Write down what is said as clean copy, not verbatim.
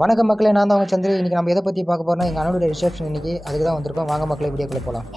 வணக்கம் மக்களே, நான் தான் அவங்க சந்திரி. இன்றைக்கி நம்ம எதை பற்றி பார்க்க போகிறோம்னா எங்கள் அண்ணனுடைய ரிசப்ஷன் இன்றைக்கி அதுக்கு தான் வந்திருக்கோம். வாங்க மக்களே, வீடியோக்குள்ளே போகலாம்.